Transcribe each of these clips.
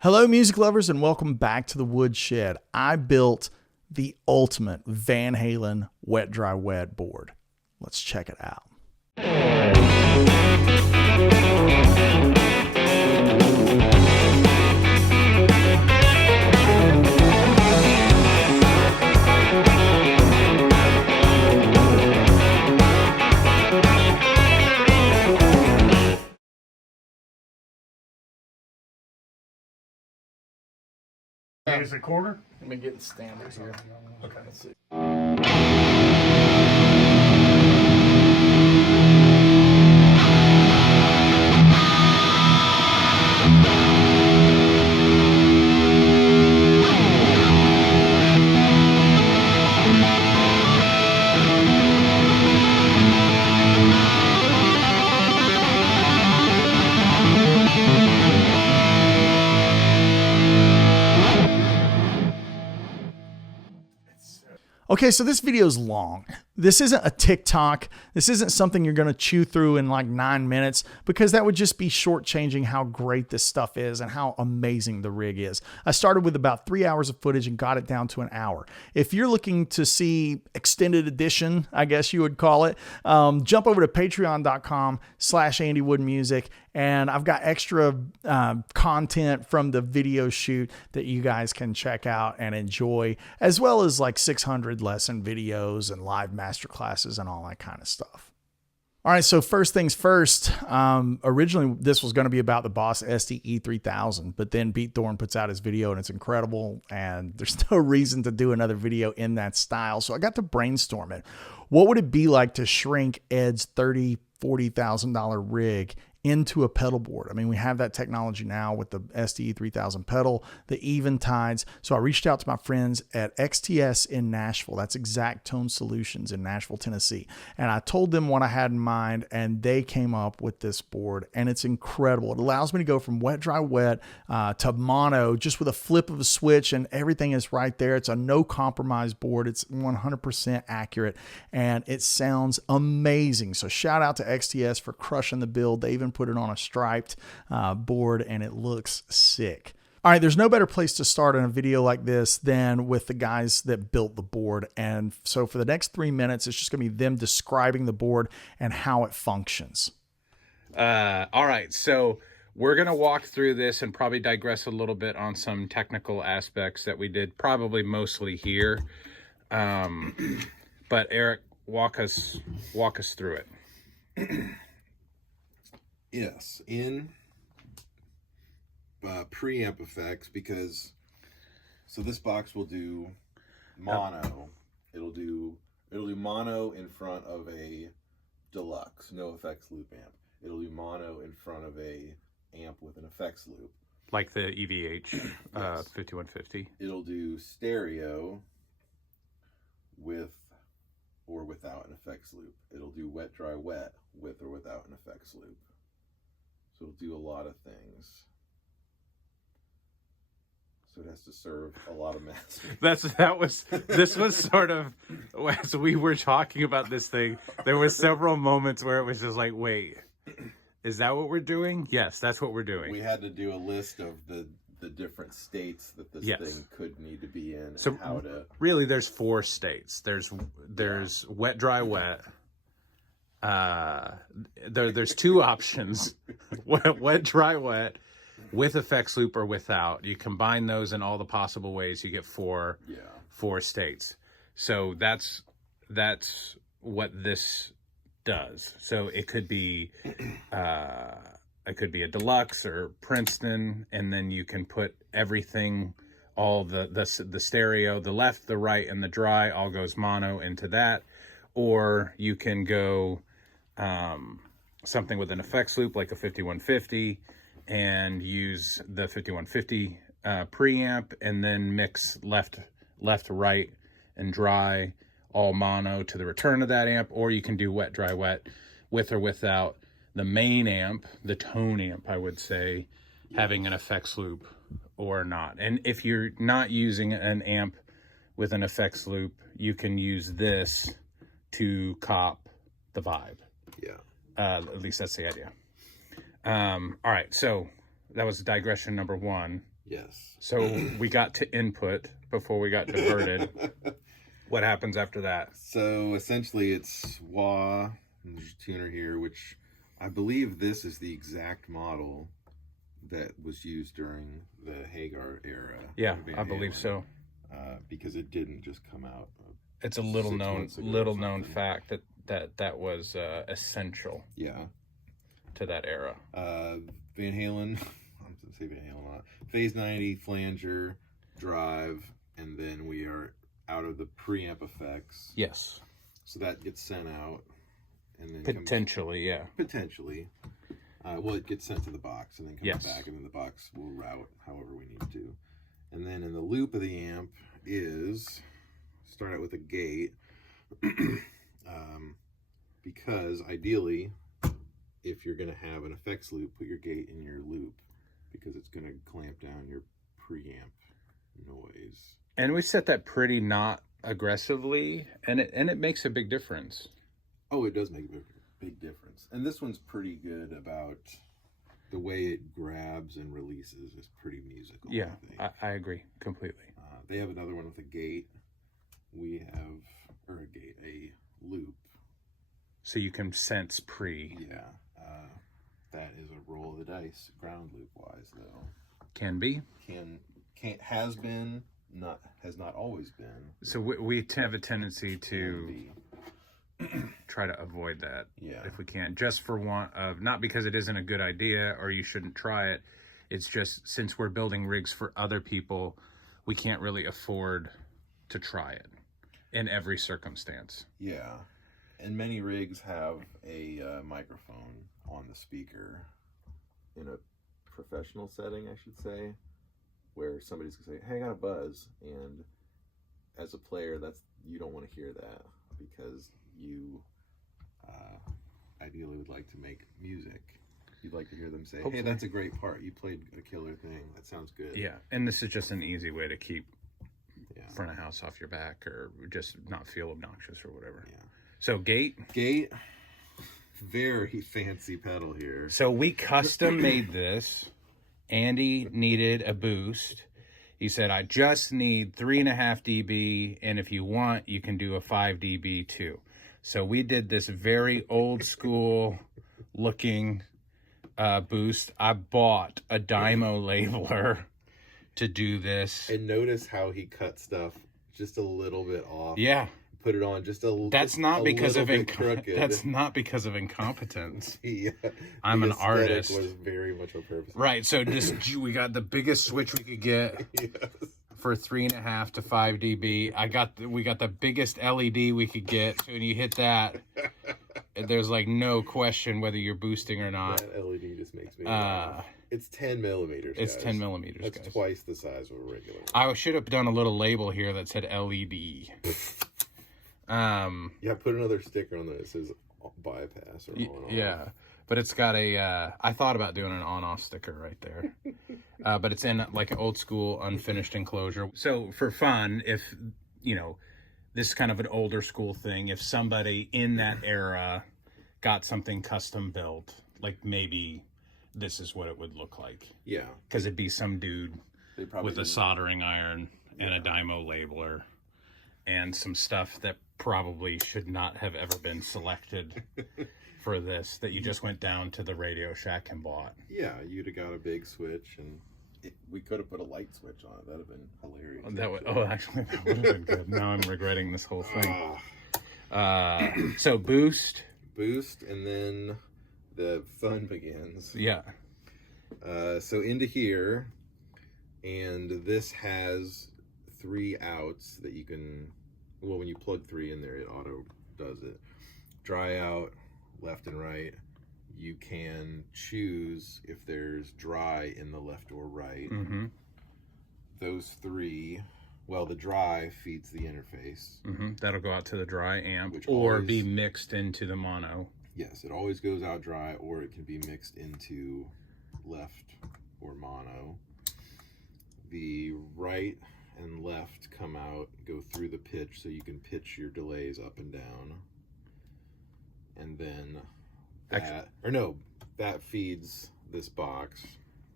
Hello, music lovers, and welcome back to the Woodshed. I built the ultimate Van Halen wet, dry, wet board. Let's check it out. Is it quarter? Let me get the standard here. Okay, let's see. Okay, so this video is long. This isn't a TikTok. This isn't something you're going to chew through in like 9 minutes, because that would just be shortchanging how great this stuff is and how amazing the rig is. I started with about 3 hours of footage and got it down to an hour. If you're looking to see extended edition, I guess you would call it, jump over to patreon.com/AndyWoodMusic, and I've got extra content from the video shoot that you guys can check out and enjoy, as well as like 600 lesson videos and live master classes and all that kind of stuff. All right, so first things first, originally this was going to be about the Boss SDE 3000, but then Pete Thorne puts out his video and it's incredible, and there's no reason to do another video in that style. So I got to brainstorm it. What would it be like to shrink Ed's $30,000-$40,000 rig into a pedal board? I mean, we have that technology now with the SDE 3000 pedal, the Eventides. So I reached out to my friends at XTS in Nashville. That's Exact Tone Solutions in Nashville, Tennessee. And I told them what I had in mind, and they came up with this board, and it's incredible. It allows me to go from wet, dry, wet to mono just with a flip of a switch, and everything is right there. It's a no compromise board. It's 100% accurate, and it sounds amazing. So shout out to XTS for crushing the build. They even put it on a striped board, and it looks sick. All right, there's no better place to start in a video like this than with the guys that built the board. And so for the next 3 minutes, it's just gonna be them describing the board and how it functions. All right, so we're gonna walk through this and probably digress a little bit on some technical aspects that we did probably mostly here. But Eric, walk us through it. Yes, in preamp effects, because so this box will do mono. It'll do mono in front of a deluxe, no effects loop amp. It'll do mono in front of a amp with an effects loop, Like the EVH yes. 5150. It'll do stereo with or without an effects loop. It'll do wet, dry, wet with or without an effects loop. So it'll do a lot of things. So it has to serve a lot of masters. This was sort of, as we were talking about this thing, there was several moments where it was just like, wait, is that what we're doing? Yes, that's what we're doing. We had to do a list of the different states that this thing could need to be in, so and how to... Really, there's 4 states. There's wet, dry, wet. There's 2 options: wet, dry, wet, with effects loop or without. You combine those in all the possible ways, you get 4 states. So that's what this does. So it could be a deluxe or Princeton, and then you can put everything, all the stereo, the left, the right, and the dry all goes mono into that. Or you can go something with an effects loop like a 5150 and use the 5150 preamp, and then mix left, right, and dry all mono to the return of that amp. Or you can do wet, dry, wet with or without the main amp, the tone amp, I would say, having an effects loop or not. And if you're not using an amp with an effects loop, you can use this to cop the vibe. Yeah. At least that's the idea. All right, so that was digression number 1. Yes. So we got to input before we got diverted. What happens after that? So essentially it's wah. There's a tuner here, which I believe this is the exact model that was used during the Hagar era. Yeah, of Van I believe Halen, so. because it didn't just come out. It's a little 6 known months ago or something. fact that was essential Yeah. to that era. Van Halen, I'm going to say Van Halen a lot. Phase 90, flanger, drive, and then we are out of the preamp effects. Yes. So that gets sent out. And then Potentially, yeah. Potentially. Well, it gets sent to the box and then comes Yes. back, and then the box will route however we need to. And then in the loop of the amp is start out with a gate, because ideally, if you're going to have an effects loop, put your gate in your loop, because it's going to clamp down your preamp noise. And we set that pretty not aggressively, and it makes a big difference. Oh, it does make a big difference. And this one's pretty good about the way it grabs and releases is pretty musical. Yeah, I think. I agree completely. They have another one with a gate. We have, a loop. So you can sense pre. Yeah. That is a roll of the dice, ground loop wise, though. Can be. Has not always been. So we have a tendency to Be. try to avoid that, Yeah. if we can, just for want of, not because it isn't a good idea or you shouldn't try it. It's just, since we're building rigs for other people, we can't really afford to try it in every circumstance. Yeah. And many rigs have a microphone on the speaker in a professional setting, I should say, where somebody's gonna say, "Hey, I got a buzz," and as a player, you don't want to hear that, because you ideally would like to make music. You'd like to hear them say, Hopefully. "Hey, that's a great part. You played a killer thing. That sounds good." Yeah, and this is just an easy way to keep Yeah. front of house off your back, or just not feel obnoxious or whatever. Yeah. So gate. Very fancy pedal here. So we custom made this. Andy needed a boost. He said, I just need 3.5 dB, and if you want, you can do a 5 dB too. So we did this very old school looking boost. I bought a Dymo labeler to do this. And notice how he cut stuff just a little bit off. Yeah. Put it on just a. That's not because of crooked. That's not because of incompetence. Yeah, I'm an artist. Was very much on purpose. Right. So we got the biggest switch we could get. Yes. For 3.5 to 5 dB. We got the biggest LED we could get. So when you hit that, there's like no question whether you're boosting or not. That LED just makes me laugh. It's 10 millimeters. It's guys. 10 millimeters. That's guys. twice the size of a regular one. I should have done a little label here that said LED. Yeah, put another sticker on there that says bypass or on off. Yeah, but it's got a. I thought about doing an on-off sticker right there, but it's in like an old school unfinished enclosure. So for fun, if this is kind of an older school thing. If somebody in that era got something custom built, like maybe this is what it would look like. Yeah, because it'd be some dude with a didn't. soldering iron and a Dymo labeler and some stuff that probably should not have ever been selected for this, that you just went down to the Radio Shack and bought. Yeah, you'd have got a big switch, and we could have put a light switch on it. That'd have been hilarious. Actually, that would have been good. Now I'm regretting this whole thing. So boost, and then the fun begins. yeah. So into here, and this has 3 outs that you can. Well, when you plug 3 in there, it auto does it. Dry out, left and right. You can choose if there's dry in the left or right. Mm-hmm. Those 3, well, the dry feeds the interface. Mm-hmm. That'll go out to the dry amp, Which or always- be mixed into the mono. Yes, it always goes out dry, or it can be mixed into left or mono. The right and left come out, go through the pitch, so you can pitch your delays up and down. And then that feeds this box.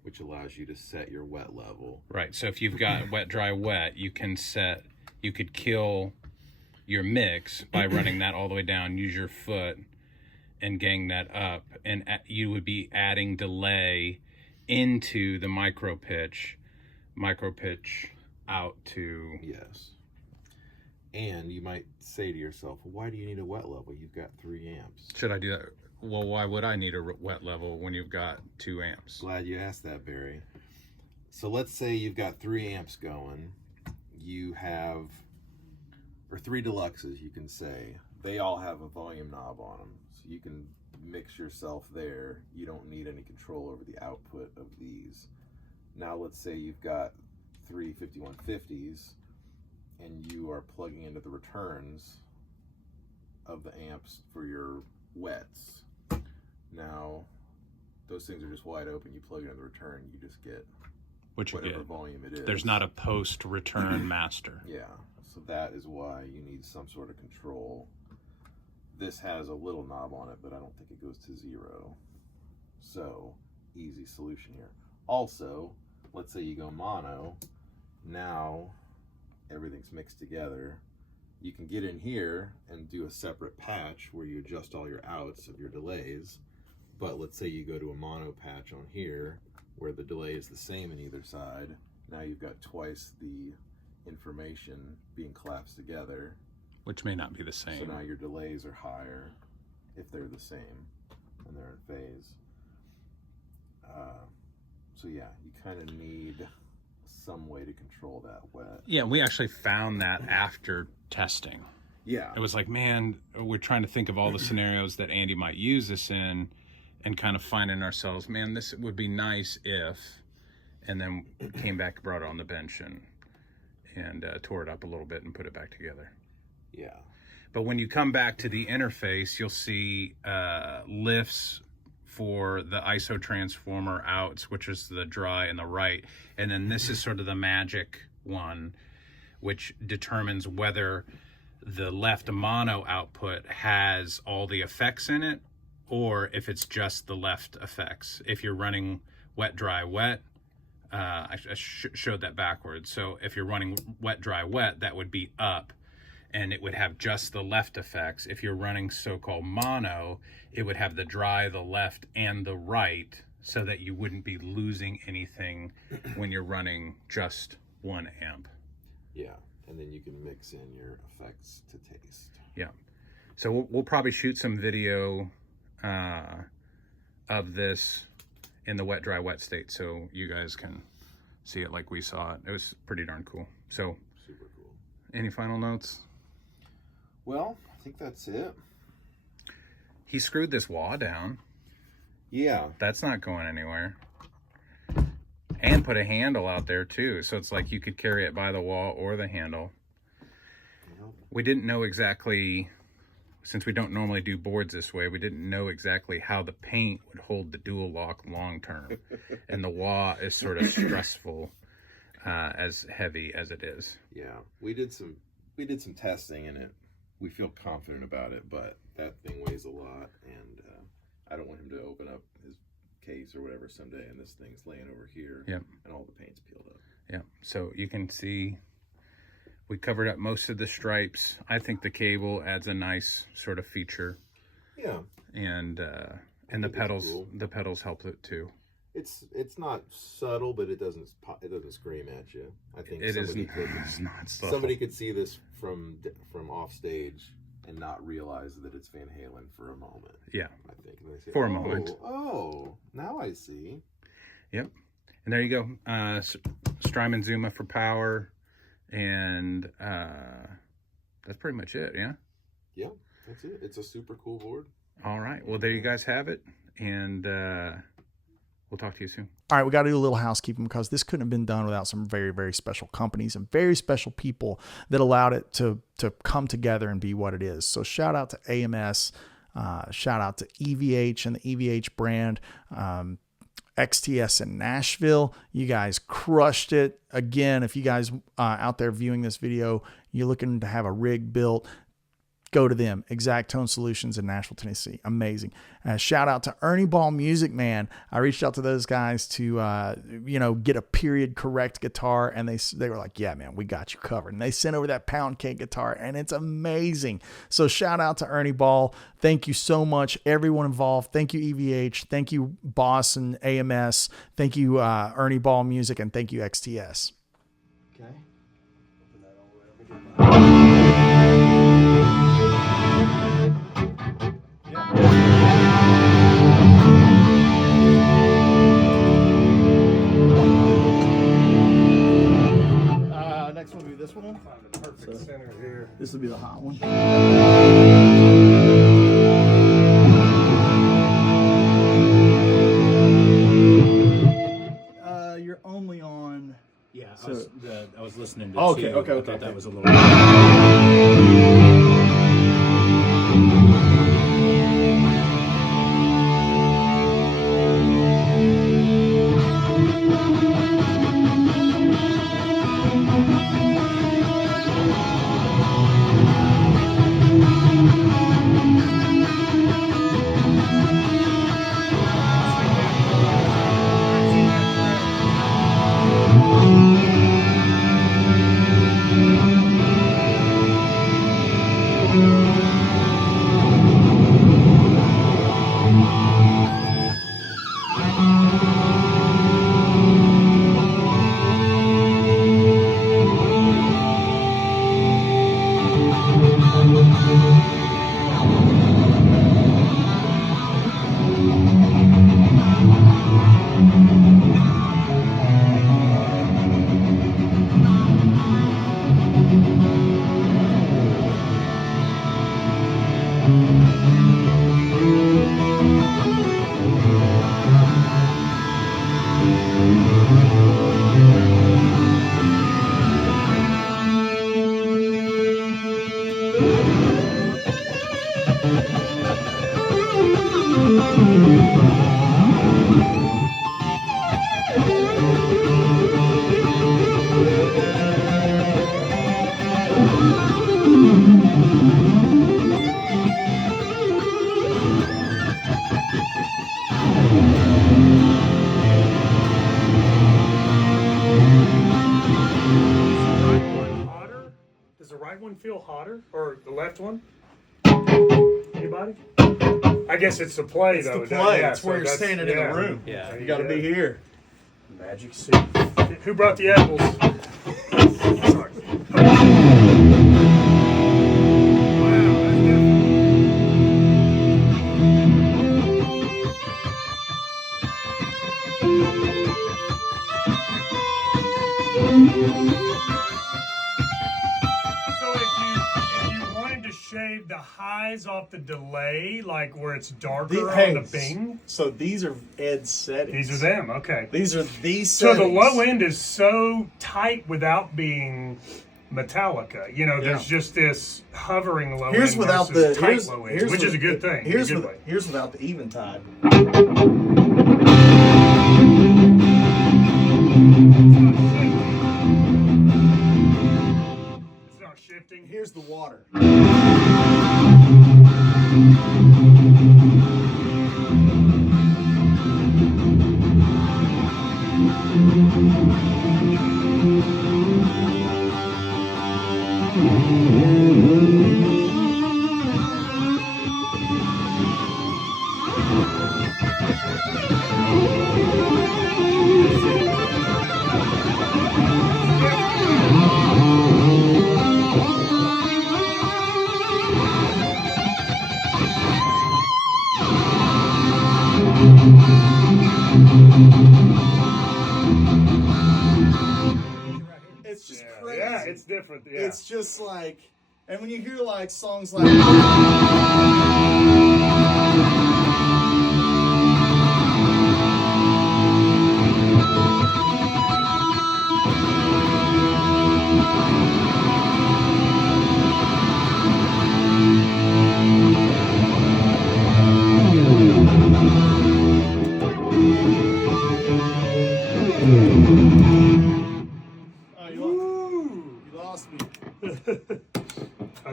which allows you to set your wet level. Right. So if you've got wet, dry, wet, you could kill your mix by running that all the way down, use your foot and gang that up, and you would be adding delay into the micro pitch out to... Yes. And you might say to yourself, well, why do you need a wet level? You've got 3 amps. Should I do that? Well, why would I need a wet level when you've got 2 amps? Glad you asked that, Barry. So let's say you've got 3 amps going. You have, or 3 deluxes, you can say. They all have a volume knob on them. So you can mix yourself there. You don't need any control over the output of these. Now let's say you've got 3 5150s and you are plugging into the returns of the amps for your wets. Now those things are just wide open. You plug it in the return, you just get whatever volume it is. There's not a post return master. Yeah, so that is why you need some sort of control. This has a little knob on it, but I don't think it goes to 0. So easy solution here. Also, let's say you go mono. Now everything's mixed together. You can get in here and do a separate patch where you adjust all your outs of your delays. But let's say you go to a mono patch on here where the delay is the same in either side. Now you've got twice the information being collapsed together. Which may not be the same. So now your delays are higher if they're the same and they're in phase. So yeah, you kind of need some way to control that wet. Yeah, we actually found that after testing. Yeah. It was like, man, we're trying to think of all the scenarios that Andy might use this in, and kind of finding ourselves, man, this would be nice if, and then came back, brought it on the bench and tore it up a little bit and put it back together. Yeah. But when you come back to the interface, you'll see lifts for the ISO transformer outs, which is the dry and the right. And then this is sort of the magic one, which determines whether the left mono output has all the effects in it, or if it's just the left effects. If you're running wet, dry, wet, I showed that backwards. So if you're running wet, dry, wet, that would be up, and it would have just the left effects. If you're running so-called mono, it would have the dry, the left, and the right, so that you wouldn't be losing anything when you're running just 1 amp. Yeah, and then you can mix in your effects to taste. Yeah. So we'll probably shoot some video of this in the wet, dry, wet state, so you guys can see it like we saw it. It was pretty darn cool. So, super cool. Any final notes? Well, I think that's it. He screwed this wah down. Yeah. That's not going anywhere. And put a handle out there too, so it's like you could carry it by the wall or the handle. Yep. We didn't know exactly, since we don't normally do boards this way, we didn't know exactly how the paint would hold the dual lock long term. And the wah is sort of stressful, as heavy as it is. Yeah, we did some testing in it. We feel confident about it, but that thing weighs a lot, and I don't want him to open up his case or whatever someday and this thing's laying over here. Yep. And all the paint's peeled up. Yeah, so you can see we covered up most of the stripes. I think the cable adds a nice sort of feature. Yeah. And the pedals, cool. The pedals help it too. It's not subtle, but it doesn't scream at you. I think it's not subtle. Somebody could see this from off stage and not realize that it's Van Halen for a moment. Yeah, I think and they say, for a moment. Oh, now I see. Yep, and there you go. Strymon Zuma for power, and that's pretty much it. Yeah. Yeah, that's it. It's a super cool board. All right. Well, there you guys have it, and we'll talk to you soon. All right, we got to do a little housekeeping because this couldn't have been done without some very, very special companies and very special people that allowed it to come together and be what it is. So shout out to AMS, shout out to EVH and the EVH brand, XTS in Nashville. You guys crushed it. Again, if you guys out there viewing this video, you're looking to have a rig built, go to them. Exact Tone Solutions in Nashville, Tennessee. Amazing. Shout out to Ernie Ball Music Man. I reached out to those guys to, get a period correct guitar. And they were like, yeah, man, we got you covered. And they sent over that pound cake guitar and it's amazing. So shout out to Ernie Ball. Thank you so much, everyone involved. Thank you, EVH. Thank you, Boss and AMS. Thank you, Ernie Ball Music. And thank you, XTS. Okay. Next one will be this one. Find the perfect center here. This will be the hot one. You're only on. Yeah, So- I was listening to Okay, two. okay, I okay, thought okay. that was a little. Does the right one feel hotter, or the left one? Anybody? I guess it's the play though. It's the play. Yeah, That's where you're standing in the room. Yeah. You got to be here. Magic soup. Who brought the apples? Sorry. Wow, that's different. So if you wanted to shave the highs off the delay, like where it's darker on the Bing, So these are Ed's settings. these are them. Okay. These are these So settings. the low end is so tight without being Metallica. You know, there's just this hovering low Here's end without versus the tight here's, low end, here's which with- is a good thing. Here's in a good with, way. here's without the eventide. It's not shifting. Here's the water. It's just crazy. Yeah, it's different. Yeah. It's just like, and when you hear like songs like. Oh, you lost me. I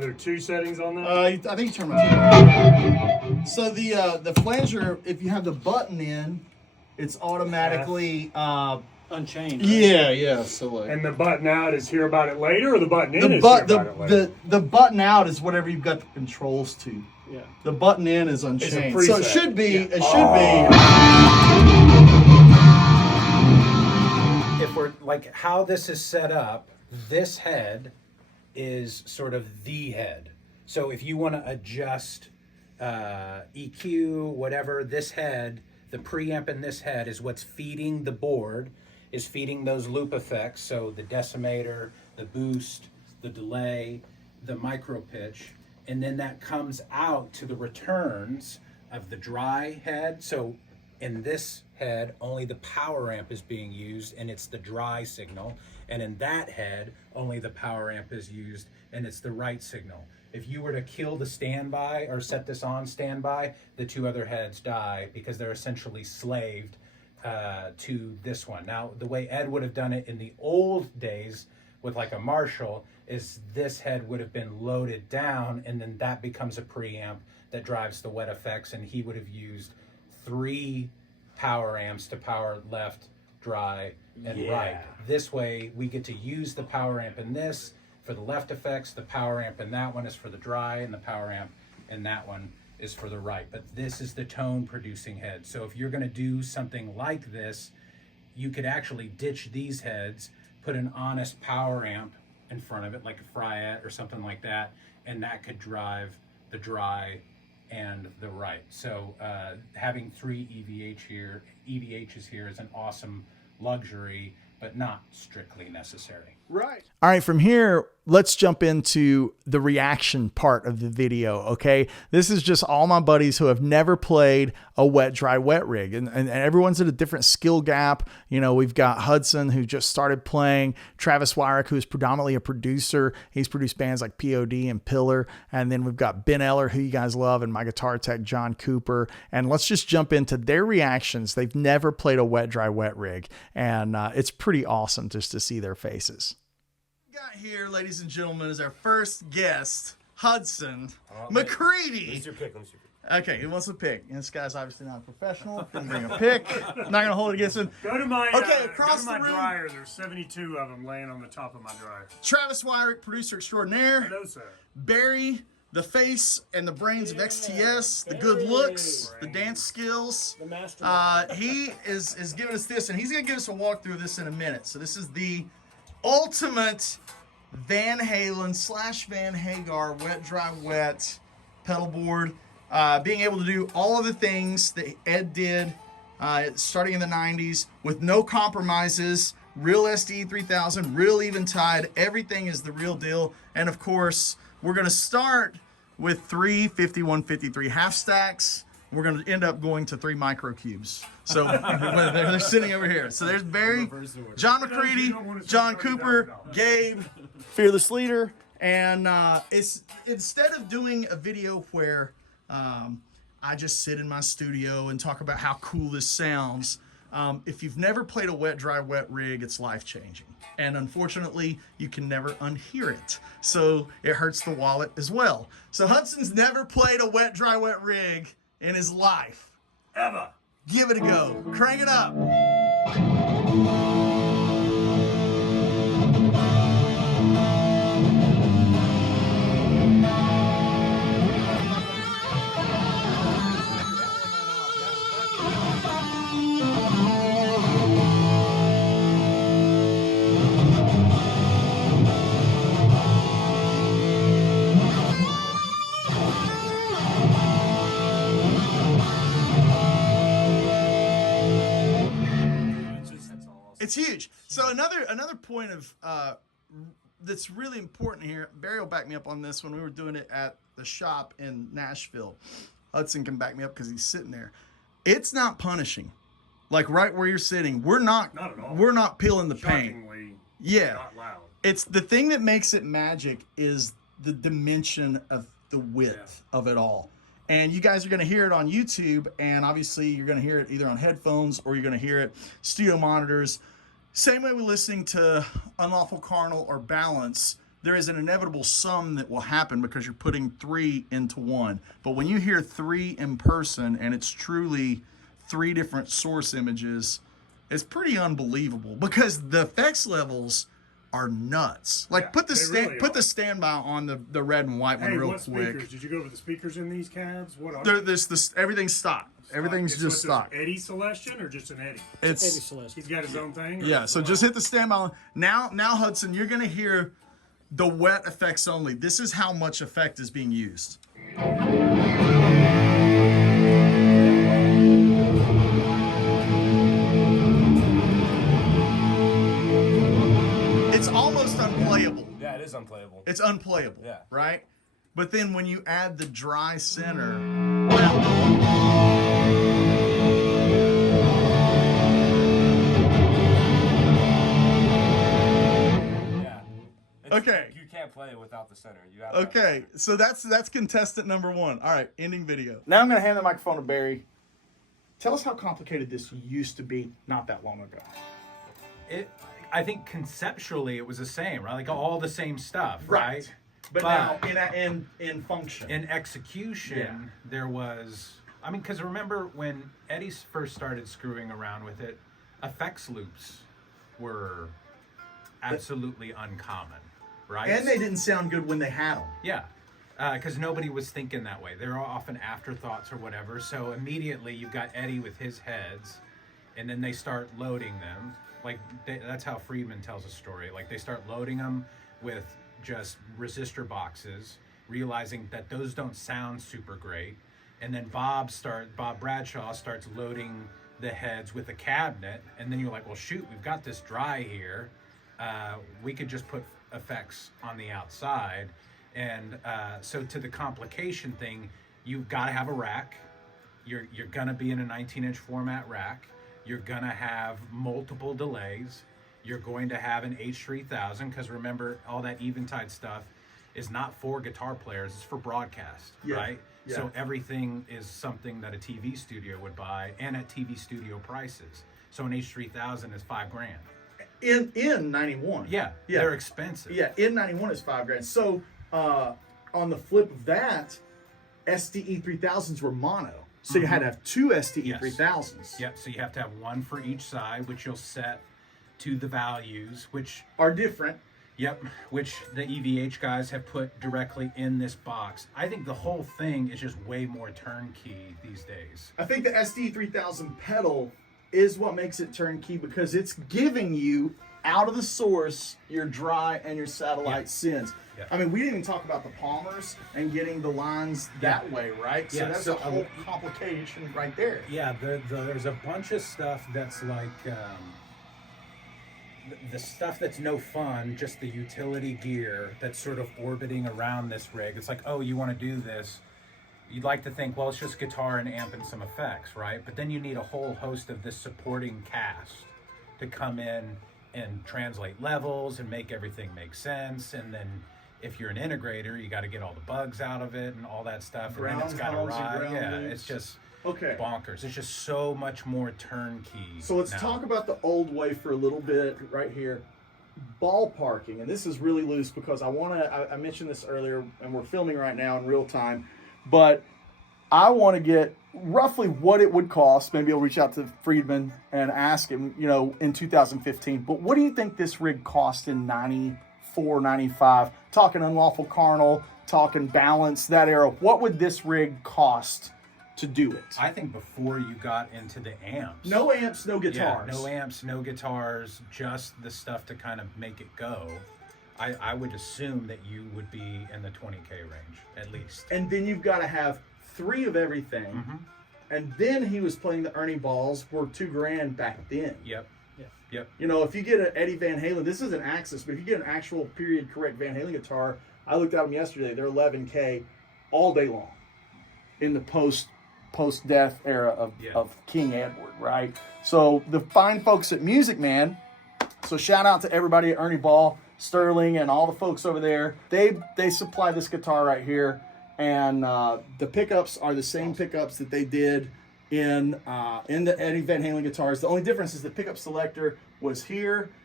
there 2 settings on that? I think you turn my. So the flanger, if you have the button in, it's automatically Unchained. Right? Yeah. So like, And the button out is hear about it later, or the button in the is but hear about it later? the button out is whatever you've got the controls to. Yeah. The button in is unchained. preset. So it should be. Yeah. It should be. If we're like how this is set up, this head is sort of the head. So if you want to adjust EQ, whatever, this head, the preamp in this head is what's feeding the board, is feeding those loop effects. So the decimator, the boost, the delay, the micro pitch, and then that comes out to the returns of the dry head. So in this head, only the power amp is being used and it's the dry signal. And in that head, only the power amp is used and it's the right signal. If you were to kill the standby or set this on standby, the 2 other heads die because they're essentially slaved to this one. Now, the way Ed would have done it in the old days with like a Marshall is this head would have been loaded down and then that becomes a preamp that drives the wet effects, and he would have used 3 power amps to power left, dry, and right. This way we get to use the power amp in this for the left effects, the power amp in that one is for the dry, and the power amp in that one is for the right. But this is the tone producing head. So if you're going to do something like this, you could actually ditch these heads, put an honest power amp in front of it, like a Fryette or something like that, and that could drive the dry and the right. So having 3 EVHs here is an awesome luxury, but not strictly necessary. Right. All right, from here, let's jump into the reaction part of the video, okay? This is just all my buddies who have never played a wet, dry, wet rig. And everyone's at a different skill gap. You know, we've got Hudson, who just started playing. Travis Wyrick, who is predominantly a producer. He's produced bands like POD and Pillar. And then we've got Ben Eller, who you guys love, and my guitar tech, John Cooper. And let's just jump into their reactions. They've never played a wet, dry, wet rig. And it's pretty awesome just to see their faces. Got here, ladies and gentlemen, is our first guest, Hudson McCready. What's your pick? Okay, he wants a pick. And this guy's obviously not a professional. Gonna bring a pick. Not gonna hold it against him. Go to my across go to my the room. dryer. There's 72 of them laying on the top of my dryer. Travis Wyrick, producer extraordinaire. Hello, sir. Barry, the face and the brains of XTS, the good looks, the dance skills. The mastermind. He is giving us this, and he's gonna give us a walkthrough of this in a minute. So this is the ultimate Van Halen / Van Hagar wet, dry, wet pedal board. Being able to do all of the things that Ed did starting in the 90s with no compromises, real SD 3000, real Eventide, everything is the real deal. And of course, we're going to start with 3 5153 half stacks. We're going to end up going to 3 microcubes. So they're sitting over here. So there's Barry, John McCready, John Cooper, Gabe, Fearless Leader. And it's instead of doing a video where I just sit in my studio and talk about how cool this sounds, if you've never played a wet, dry, wet rig, it's life-changing. And unfortunately, you can never unhear it. So it hurts the wallet as well. So Hudson's never played a wet, dry, wet rig in his life. Ever. Give it a go. Crank it up. It's huge. So another point of that's really important here. Barry will back me up on this. When we were doing it at the shop in Nashville, Hudson can back me up because he's sitting there. It's not punishing, like right where you're sitting. We're not at all. We're not peeling the paint. Shockingly Yeah, not loud. it's the thing that makes it magic is the dimension of the width of it all. And you guys are going to hear it on YouTube, and obviously you're going to hear it either on headphones or you're going to hear it studio monitors. Same way we're listening to Unlawful Carnal or Balance. there is an inevitable sum that will happen because you're putting 3 into 1. But when you hear 3 in person and it's truly 3 different source images, it's pretty unbelievable because the effects levels are nuts. Like put the standby on the red and white one real what quick. Speakers? Did you go over the speakers in these cabs? What are Everything's stock. Everything's just stock. Eddie Celestion or just an Eddie? It's Eddie Celeste. He's got his own thing. yeah. So just hit the standby. Now Hudson, you're gonna hear the wet effects only. This is how much effect is being used. It's almost unplayable. Yeah, it is unplayable. It's unplayable. Yeah. Right? But then when you add the dry center. Yeah. Okay. You can't play it without the center. You have Okay, so that's contestant number 1. All right, ending video. Now I'm going to hand the microphone to Barry. Tell us how complicated this used to be not that long ago. I think conceptually it was the same, right? Like all the same stuff, right? But now in function. In execution, there was, I mean, because remember when Eddie first started screwing around with it, effects loops were absolutely uncommon, right? And they didn't sound good when they had them. Yeah, because nobody was thinking that way. They're often afterthoughts or whatever. So immediately you've got Eddie with his heads, and then they start loading them. Like that's how Friedman tells a story. Like they start loading them with just resistor boxes, realizing that those don't sound super great. And then Bob Bradshaw starts loading the heads with a cabinet, and then you're like, well, shoot, we've got this dry here. We could just put effects on the outside. And so to the complication thing, you've got to have a rack. You're gonna be in a 19-inch format rack. You're gonna have multiple delays. You're going to have an H3000, because remember, all that Eventide stuff is not for guitar players, it's for broadcast, right? Yeah. So everything is something that a TV studio would buy, and at TV studio prices. So an H3000 is $5,000. In 91. Yeah, they're expensive. Yeah, in 91 is $5,000. So on the flip of that, SDE 3000s were mono. So you had to have 2 SDE 3000s. Yep, so you have to have one for each side, which you'll set to the values, which are different. Yep, which the EVH guys have put directly in this box. I think the whole thing is just way more turnkey these days. I think the SDE 3000 pedal is what makes it turnkey, because it's giving you out of the source your dry and your satellite synths. Yeah. I mean, we didn't even talk about the Palmers and getting the lines that way, right? So that's a whole complication right there. Yeah, there's a bunch of stuff that's like the stuff that's no fun, just the utility gear that's sort of orbiting around this rig. It's like, oh, you want to do this. You'd like to think, well, it's just guitar and amp and some effects, right? But then you need a whole host of this supporting cast to come in and translate levels and make everything make sense. And then if you're an integrator, you got to get all the bugs out of it and all that stuff. And then it's got to ride. Yeah, it's just bonkers. It's just so much more turnkey. So let's talk about the old way for a little bit right here. Ballparking, and this is really loose because I mentioned this earlier, and we're filming right now in real time, but I want to get roughly what it would cost. Maybe I'll reach out to Friedman and ask him, in 2015. But what do you think this rig cost in 94, 95? Talking unlawful carnal, talking balance, that era. What would this rig cost to do it? I think before you got into the amps. No amps, no guitars. Yeah, no amps, no guitars, just the stuff to kind of make it go. I would assume that you would be in the 20K range, at least. And then you've got to have 3 of everything. Mm-hmm. And then he was playing the Ernie balls for $2,000 back then. Yep. If you get an Eddie Van Halen, this is an Axis, but if you get an actual period correct Van Halen guitar, I looked at them yesterday, they're 11K all day long in the post-death era of King Edward, right? So the fine folks at Music Man, so shout out to everybody at Ernie Ball, Sterling, and all the folks over there. They supply this guitar right here, and the pickups are the same pickups that they did in the Eddie Van Halen guitars. The only difference is the pickup selector was here,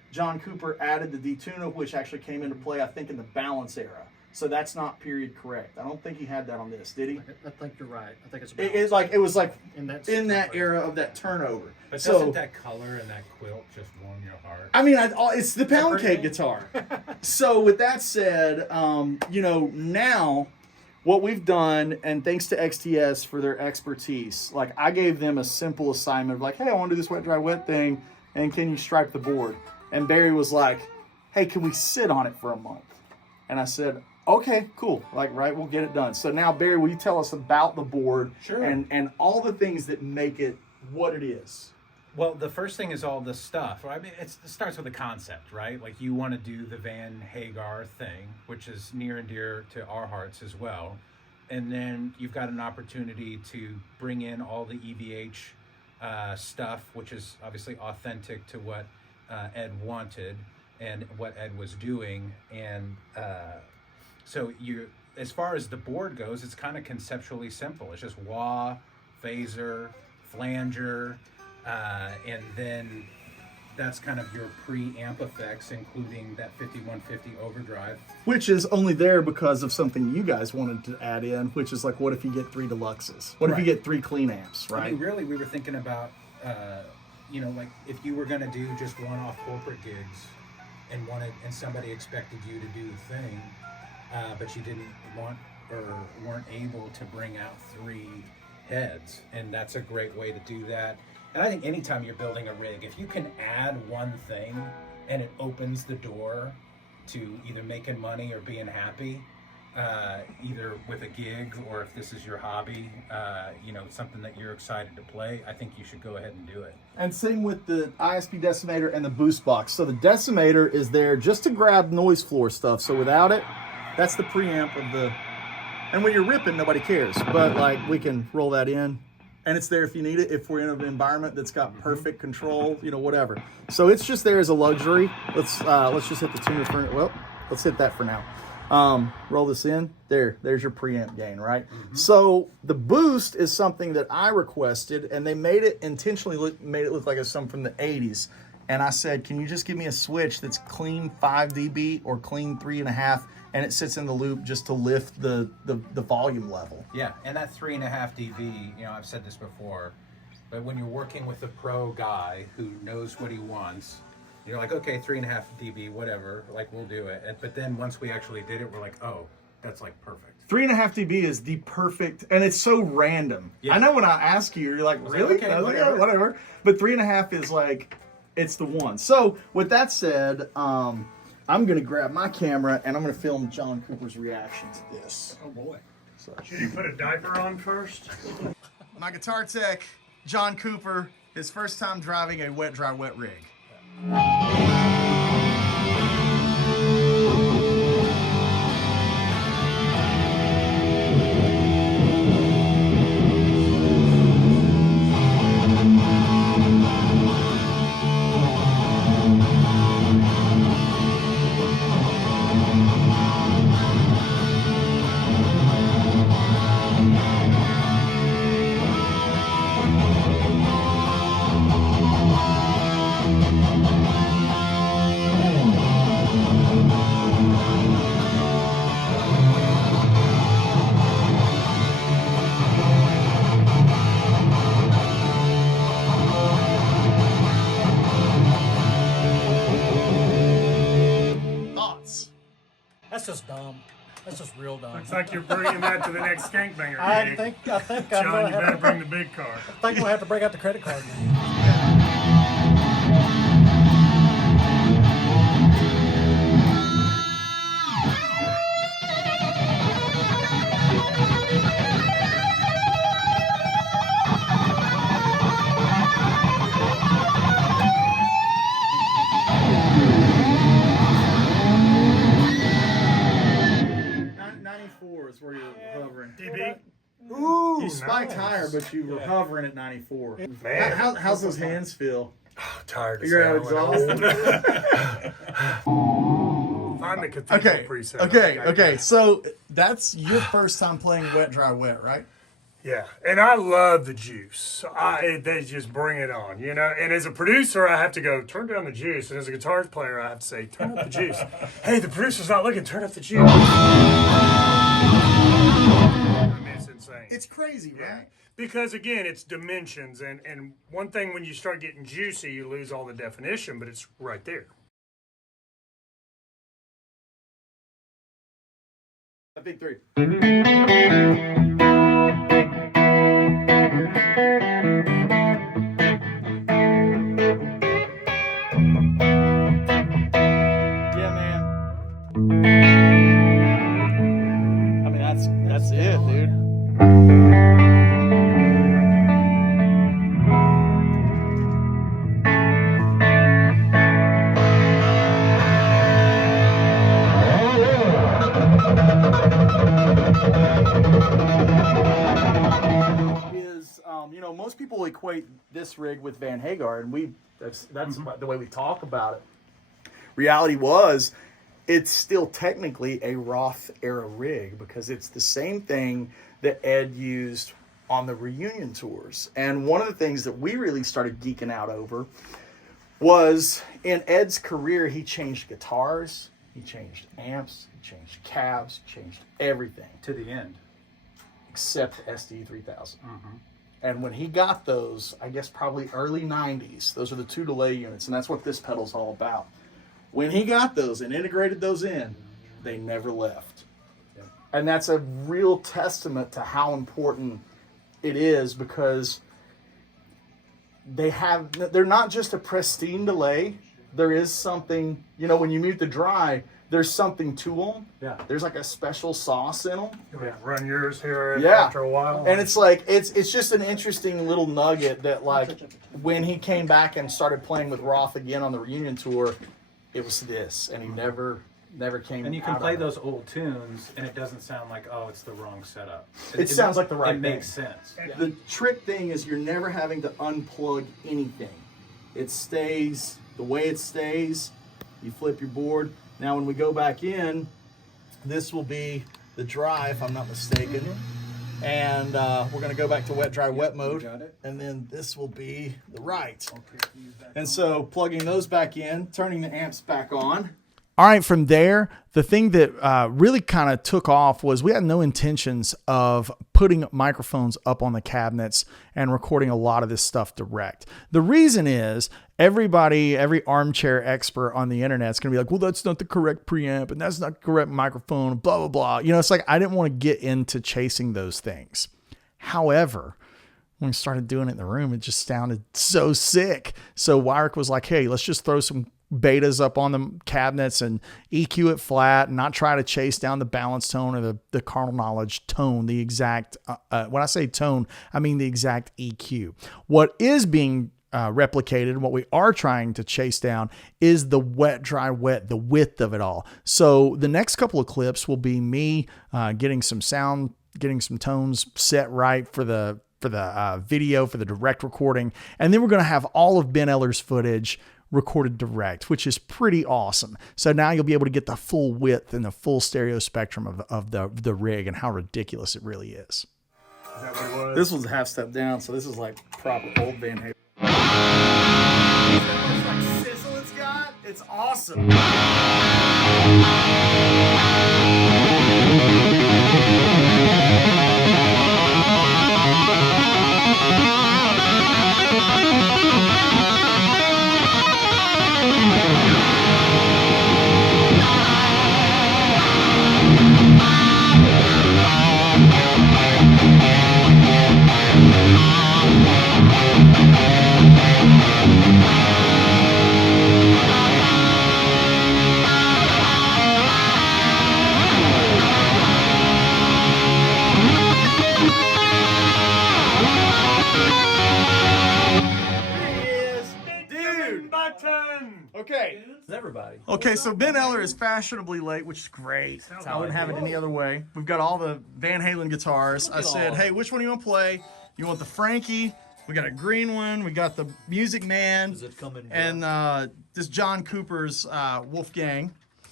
John Cooper added the detuna, which actually came into play, I think, in the balance era. So that's not period correct. I don't think he had that on this, did he? I think you're right. I think it's It was like in that era of that turnover. But so, doesn't that color and that quilt just warm your heart? I mean, it's the pound cake guitar. So with that said, now what we've done, and thanks to XTS for their expertise, like I gave them a simple assignment of like, hey, I want to do this wet, dry, wet thing, and can you stripe the board? And Barry was like, hey, can we sit on it for a month? And I said, okay, cool. Like, right, we'll get it done. So now, Barry, will you tell us about the board and all the things that make it what it is? Well, the first thing is all the stuff. I mean, it starts with a concept, right? Like you want to do the Van Hagar thing, which is near and dear to our hearts as well. And then you've got an opportunity to bring in all the EVH stuff, which is obviously authentic to what Ed wanted and what Ed was doing. And so as far as the board goes, it's kind of conceptually simple. It's just wah, phaser, flanger, and then that's kind of your preamp effects, including that 5150 overdrive. Which is only there because of something you guys wanted to add in, which is like, what if you get 3 deluxes? What if you get 3 clean amps, right? I mean, really, we were thinking about, like if you were going to do just one-off corporate gigs and somebody expected you to do the thing, but you didn't want or weren't able to bring out 3 heads, and that's a great way to do that. And I think anytime you're building a rig, if you can add one thing and it opens the door to either making money or being happy, either with a gig or if this is your hobby, something that you're excited to play, I think you should go ahead and do it. And same with the ISP decimator and the boost box. So the decimator is there just to grab noise floor stuff. So without it, that's the preamp of the... And when you're ripping, nobody cares. But like, we can roll that in. And it's there if you need it, if we're in an environment that's got perfect control, whatever. So it's just there as a luxury. Let's just hit the tuner for... Well, let's hit that for now. Roll this in. There's your preamp gain, right? Mm-hmm. So the boost is something that I requested, and they made it look like it's something from the 80s. And I said, can you just give me a switch that's clean 5 dB or clean 3.5, and it sits in the loop just to lift the volume level? Yeah, and that 3.5 dB, I've said this before, but when you're working with a pro guy who knows what he wants, you're like, okay, 3.5 dB, whatever, like we'll do it. But then once we actually did it, we're like, oh, that's like perfect. 3.5 dB is the perfect, and it's so random. Yeah. I know when I ask you, you're like, really? Okay, I was like, oh, whatever. But 3.5 is like, it's the one. So with that said, I'm going to grab my camera and I'm going to film John Cooper's reaction to this. Oh boy. So, Should you put a diaper on first? my guitar tech, John Cooper, his first time driving a wet, dry, wet rig. That's just dumb. That's just real dumb. Looks like you're bringing that to the next Skankbanger I gig. think I'm John, gonna you have better to, bring the big car. I think we'll have to break out the credit card. Is where you're hovering. DB? Ooh, you spiked higher, but you were hovering at 94. Man. How's those hands feel? Tired as You're out hell. exhausted. Find the cathedral preset. Okay. So that's your first time playing wet, dry, wet, right? Yeah, and I love the juice. They just bring it on, you know. And as a producer, I have to go turn down the juice, and as a guitar player, I have to say turn up the juice. Hey, the producer's not looking. Turn up the juice. I mean, it's insane. It's crazy, right? Because again, it's dimensions, and one thing when you start getting juicy, you lose all the definition, but it's right there. A big three. Yeah, man. I mean, that's it, dude. Is you know, most people equate this rig with Van Hagar, and that's the way we talk about it. Reality was, it's still technically a Roth era rig because it's the same thing that Ed used on the reunion tours. And one of the things that we really started geeking out over was in Ed's career, he changed guitars, he changed amps, he changed cabs, changed everything. To the end. Except SD3000. And when he got those, I guess probably early 90s, those are the 2 delay units, and that's what this pedal's all about. When he got those and integrated those in, they never left. Yeah. And that's a real testament to how important it is, because they're not just a pristine delay. There is something, you know, when you mute the dry, there's something to them. Yeah. There's like a special sauce in them. Yeah. Run yours here Yeah. after a while. And it's like, it's just an interesting little nugget that, like, when he came back and started playing with Roth again on the reunion tour, it was this, and he never came. And you can out play of it. those old tunes, and it doesn't sound like, oh, it's the wrong setup. It sounds like the right It thing. makes sense. The trick thing is you're never having to unplug anything. It stays the way it stays. You flip your board. Now when we go back in, this will be the dry, if I'm not mistaken. And we're going to go back to wet, dry, wet mode. And then this will be the right. And so plugging those back in, turning the amps back on. All right, from there, the thing that really kind of took off was we had no intentions of putting microphones up on the cabinets and recording a lot of this stuff direct. The reason is every armchair expert on the internet is going to be like, well, that's not the correct preamp and that's not the correct microphone, blah, blah, blah. You know, it's like I didn't want to get into chasing those things. However, when we started doing it in the room, it just sounded so sick. So Wyrick was like, hey, let's just throw some betas up on the cabinets and EQ it flat and not try to chase down the balance tone or the carnal knowledge tone, the exact, when I say tone, I mean the exact EQ. What is being replicated and what we are trying to chase down is the wet, dry, wet, the width of it all. So the next couple of clips will be me getting some sound, getting some tones set right for the video, for the direct recording. And then we're going to have all of Ben Eller's footage recorded direct, which is pretty awesome. So now you'll be able to get the full width and the full stereo spectrum of the rig and how ridiculous it really is. Is that what it was? This was a half step down, so this is like proper old Van Halen. Like sizzle it's got? It's awesome. Okay. Everybody. Okay, so Ben Eller is fashionably late, which is great. I wouldn't have it any other way. We've got all the Van Halen guitars. I said, hey, which one do you want to play? You want the Frankie? We got a green one. We got the Music Man. Does it come in and this John Cooper's Wolfgang.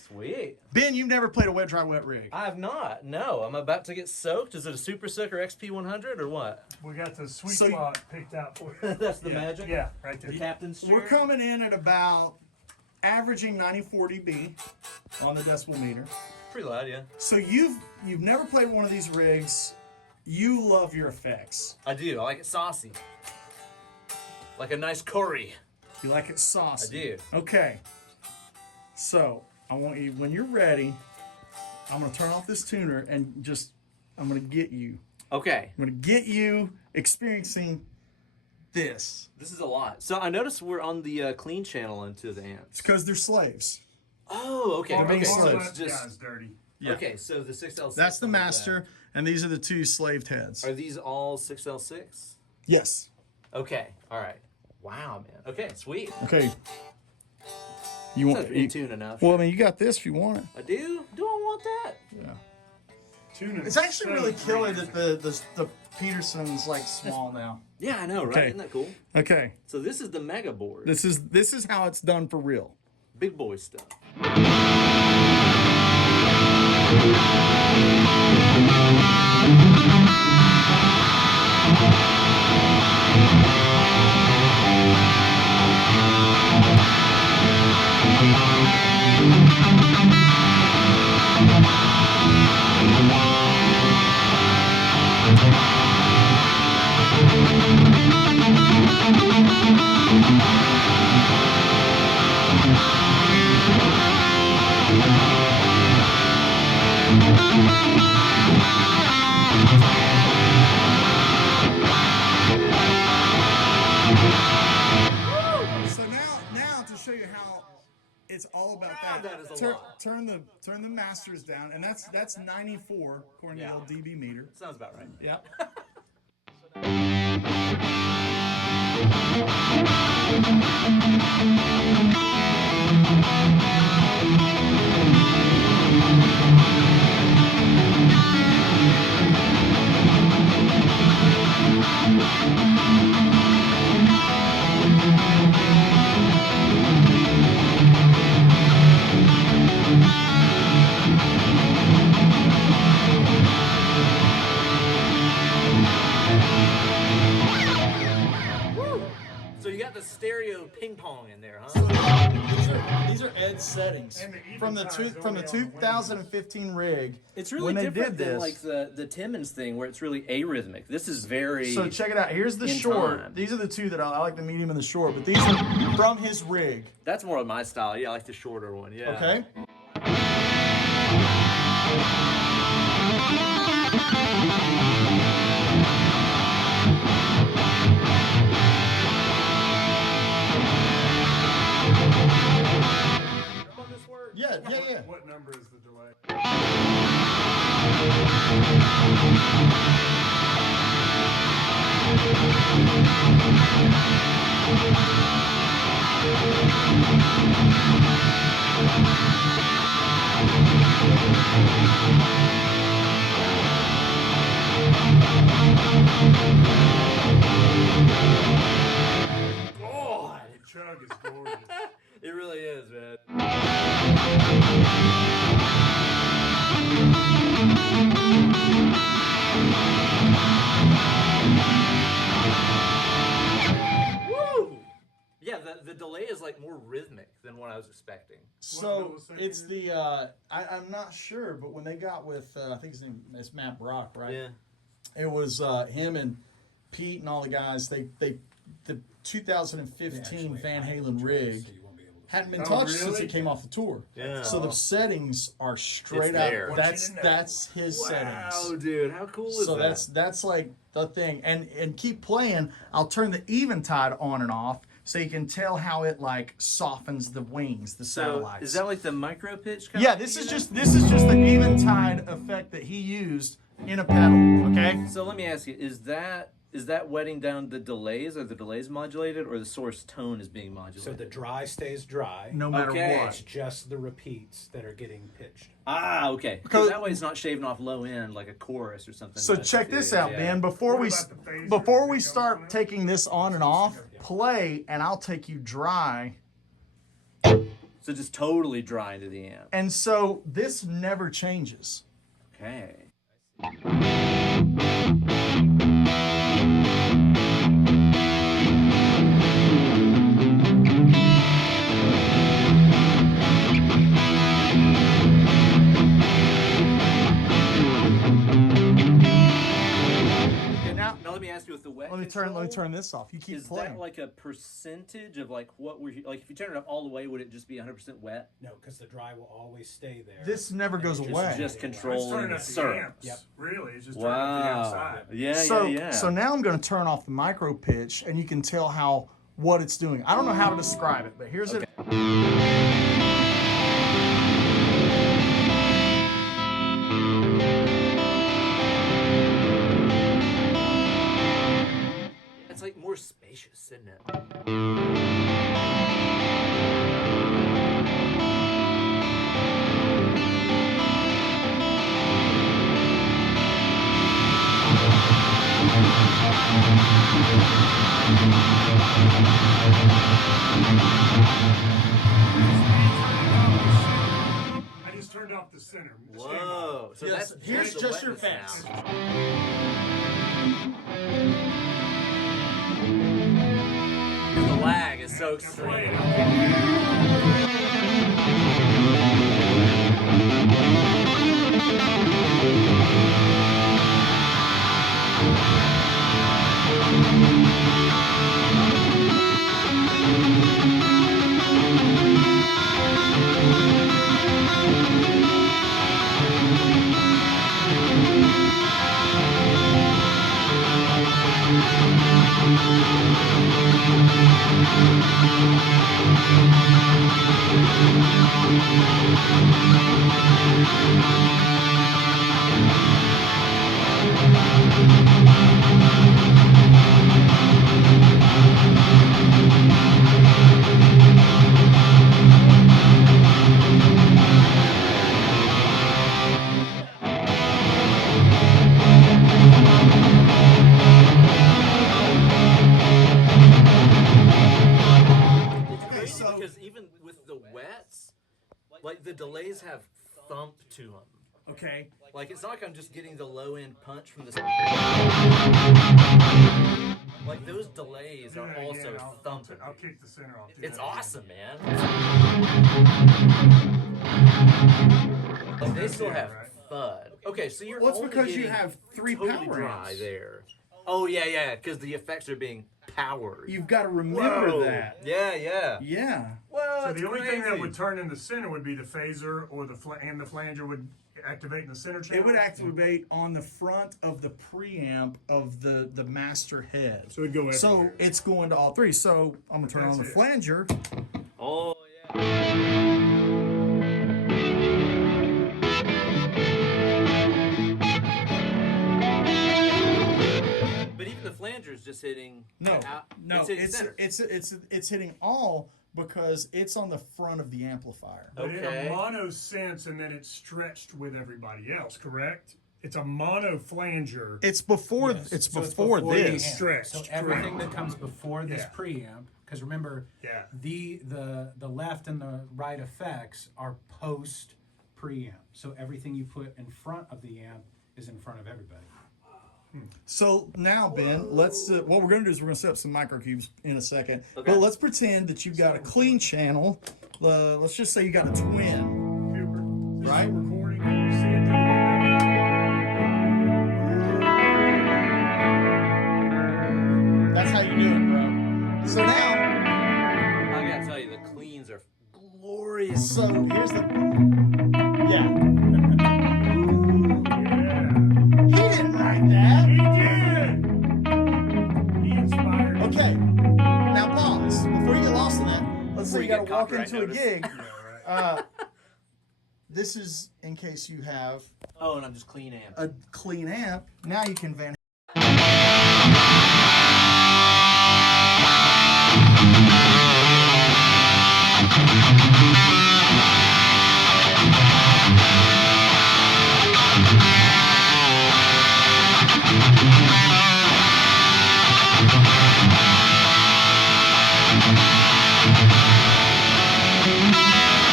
Sweet. Ben, you've never played a wet, dry, wet rig. I have not. No, I'm about to get soaked. Is it a Super Soaker XP100 or what? We got the sweet So- spot picked out for you. That's the magic. Yeah, right there. The captain's chair. We're coming in at about averaging 94 dB on the decibel meter. Pretty loud, yeah. So you've never played one of these rigs. You love your effects. I do. I like it saucy. Like a nice curry. You like it saucy. I do. Okay. So I want you, when you're ready, I'm gonna turn off this tuner and I'm gonna get you. Okay. I'm gonna get you experiencing this. This is a lot. So I noticed we're on the clean channel into the amps. It's because they're slaves. Oh, okay. They're being Okay, so slaves. it's That guy's just dirty. Yeah. okay. So the 6L6. That's the master, and these are the two slaved heads. Are these all 6L6? Yes. Okay. All right. Wow, man. Okay, sweet. Okay. You want? In tune enough. Well, I mean, you got this if you want it. I do. Do I want that? Yeah. Tuna It's actually really so killer great. that the Peterson's like small now. Yeah, I know, right? Okay. Isn't that cool? Okay. So this is the mega board. This is how it's done for real. Big boy stuff. So now to show you how it's all about God, that. that is a lot. Turn the masters down, and that's 94 according to the old dB meter. Sounds about right. Yep. So you got the stereo ping pong in there, huh? These are Ed's settings And the even from the times from the only on the 2015 rig. It's really when they different did than this. like the Timmons thing where it's really arrhythmic. This is very So check it out. Here's the in short. time. These are the two that I like, the medium and the short. But these are from his rig. That's more of my style. Yeah, I like the shorter one. Yeah. Okay. On this word? Yeah. What number is the delay? God, Chug is gorgeous. it really is, man. Woo! Yeah, the delay is like more rhythmic than what I was expecting. So it's the I'm not sure, but when they got with I think his name is Matt Brock, right? Yeah. It was him and Pete and all the guys. The 2015 Van Halen rig hadn't been touched since really? it came off the tour. Yeah. So the settings are straight It's up. there. That's his Wow, settings. dude, how cool is So that? that's like the thing. And keep playing. I'll turn the eventide on and off so you can tell how it like softens the wings, the so satellites. is that like the micro pitch? Kind Yeah, of this thing is in there? just the eventide effect that he used in a pedal. Okay. So let me ask you: is that wetting down the delays? Are the delays modulated, or the source tone is being So modulated? the dry stays dry. No matter Okay. what. It's just the repeats that are getting pitched. Ah, okay. Because that way it's not shaving off low end like a chorus or something. So That's check the this fizz, out, yeah. Ben. Before What we about the phaser? before we Is it start going on? taking this on and off, play, and I'll take you dry. So just totally dry into the amp. And so this never changes. Okay. Now let me ask you with the wet Let me turn this off. You keep Is playing. that like a percentage of like what we're like? If you turn it up all the way, would it just be 100% wet? No, because the dry will always stay there. This never goes It's away. Just It's controlling turning the up the syrup. amps. Yep. Really, it's just turning up the Wow. outside. Yeah, So, yeah. so now I'm going to turn off the micro pitch, and you can tell what it's doing. I don't know how to describe it, but here's it. It's like more spacious, isn't it? I just turned off the center. Whoa. So Yes, that's here's the just your wetness fence. now. The lag is so extreme. It's crazy so- because even with the wets, like the delays have thump to them. Okay. Like it's not like I'm just getting the low end punch from the. Like those delays are also thumping. I'll kick the center off. It's awesome, man. Like they still have thud. Okay, so you're Well, it's only because you getting have 3 totally power dry amps. there. Oh yeah, because the effects are being powered. You've got to remember Whoa. that. Yeah. Yeah. Well, So the only thing that would turn in the center would be the phaser, or the flanger would activate in the center channel. It would activate on the front of the preamp of the master head. So it'd go So everywhere. it's going to all 3. So I'm going to turn on the That's it. flanger. Oh yeah. But even the flanger is just hitting. No, out, no, it's hitting center. it's hitting all because it's on the front of the amplifier. But in Okay. a mono sense, and then it's stretched with everybody else, correct? It's a mono flanger. It's before Yes. it's So it's before before the this. amp. Stretched, So everything correct. that comes before this Yeah. preamp, because remember, Yeah. the left and the right effects are post preamp. So everything you put in front of the amp is in front of everybody. So now, Ben, let's what we're going to do is we're going to set up some microcubes in a second. Okay. But let's pretend that you've got a clean channel. Let's just say you got a twin. Cooper, this is Right? recording. Can you see it through the That's how you do it, bro. So now, I gotta tell you, the cleans are glorious. so here's the yeah. He didn't write that. He did. He inspired. Okay. Now pause before you get lost in that. Let's say Before you you got to get walk copyright into a notice. gig. Yeah, right. This is in case you have Oh, and I'm just clean amp. a clean amp. Now you can van.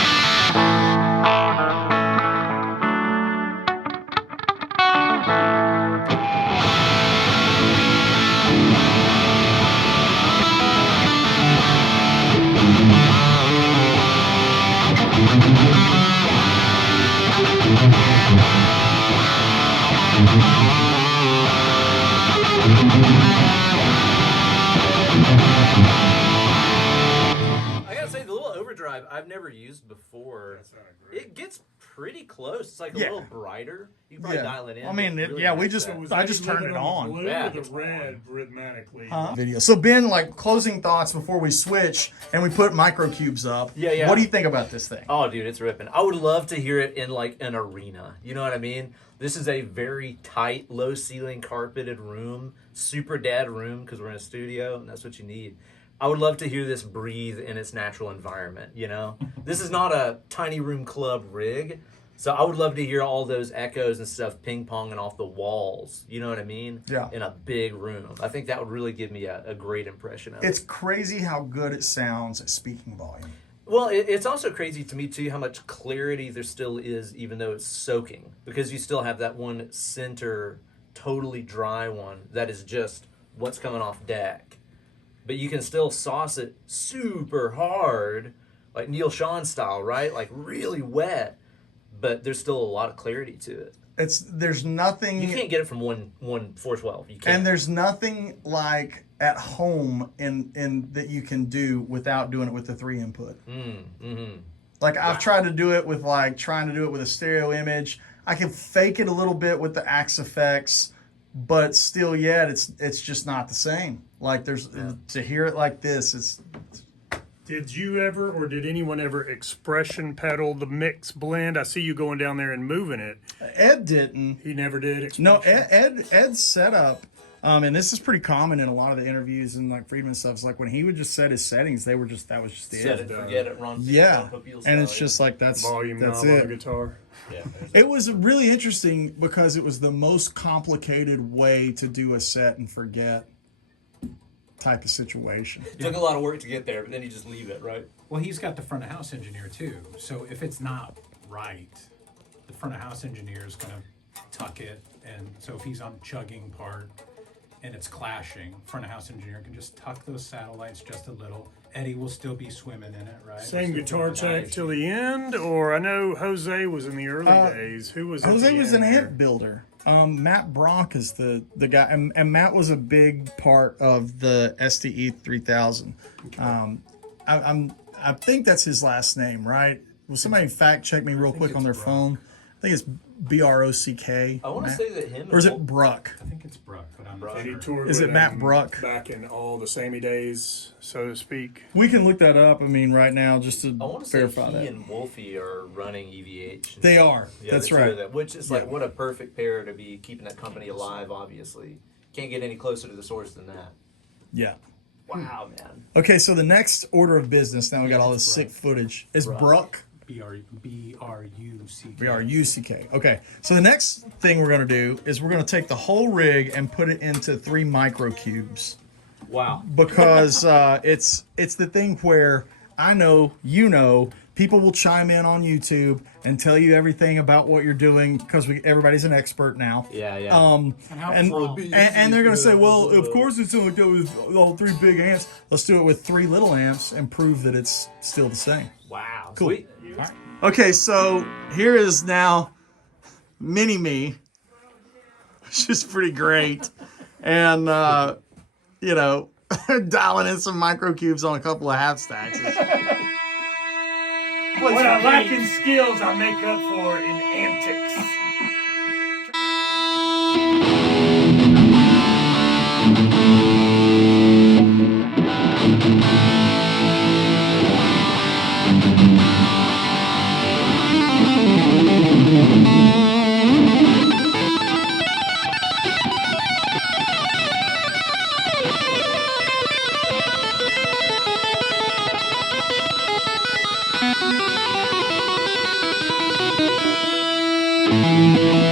I gotta say, the little overdrive I've never used before. It gets pretty close. It's like a Yeah. little brighter. You can probably dial it in. I mean, It's really we nice just set. I just turned it on. Blue Yeah, or the it's red rhythmically. Video. So Ben, like closing thoughts before we switch and we put microcubes up. Yeah. What do you think about this thing? Oh, dude, it's ripping. I would love to hear it in like an arena. You know what I mean? This is a very tight, low ceiling, carpeted room, super dad room because we're in a studio, and that's what you need. I would love to hear this breathe in its natural environment. You know, this is not a tiny room club rig, so I would love to hear all those echoes and stuff ping ponging off the walls. You know what I mean? Yeah. In a big room, I think that would really give me a great impression of it. It's crazy how good it sounds at speaking volume. Well, it's also crazy to me, too, how much clarity there still is, even though it's soaking. Because you still have that one center, totally dry one that is just what's coming off deck. But you can still sauce it super hard, like Neil Sean style, right? Like really wet, but there's still a lot of clarity to it. There's nothing. You can't get it from one 412. You can't. And there's nothing like at home in that you can do without doing it with the 3 input. Like I've tried to do it with trying to do it with a stereo image. I can fake it a little bit with the Axe effects, but still yet it's just not the same. Like to hear it like this, it's. Did you ever, or did anyone ever expression pedal the mix blend? I see you going down there and moving it. Ed didn't. He never did. No, Ed's setup, and this is pretty common in a lot of the interviews and like Friedman stuff. It's like when he would just set his settings, that was just Set it, forget it, Ron. Yeah, Papil and it's style, just like that's Volume that's knob on it. the guitar. yeah. It was really interesting because it was the most complicated way to do a set and forget type of situation. It took a lot of work to get there, but then you just leave it, right? Well, he's got the front of house engineer too. So if it's not right, the front of house engineer is going to tuck it. And so if he's on chugging part and it's clashing, front of house engineer can just tuck those satellites just a little. Eddie will still be swimming in it, right? Same He'll still guitar be tech nice. till the end, or I know Jose was in the early days. Who was? at Jose the was end an there? amp builder. Matt Brock is the guy, and Matt was a big part of the STE 3000. I think that's his last name, right? Will somebody fact check me real quick on their phone? I think it's Brock. I want to say that him Or is and it Bruck? I think it's Bruck, but I'm not And he sure. toured Is with it Matt him Bruck? back in all the samey days, so to speak? We can look that up. I mean, right now, just to I want to say verify he that. and Wolfie are running EVH. They are. Yeah, That's the two of right. them, which is like what a perfect pair to be keeping that company alive. Obviously, can't get any closer to the source than that. Yeah. Wow, man. Okay, so the next order of business, now we got all this sick footage, is Bruck. B-R-U-C-K. B-R-U-C-K. Okay, so the next thing we're going to do is we're going to take the whole rig and put it into 3 microcubes. Wow. Because it's the thing where I know, people will chime in on YouTube and tell you everything about what you're doing because everybody's an expert now. Yeah, yeah. And they're gonna say, well, of course it's only go with all 3 big amps. Let's do it with 3 little amps and prove that it's still the same. Wow. Cool. Sweet. Okay, so here is now mini me, which is pretty great, and dialing in some microcubes on a couple of half stacks. What I lack in skills, I make up for in antics. Thank you.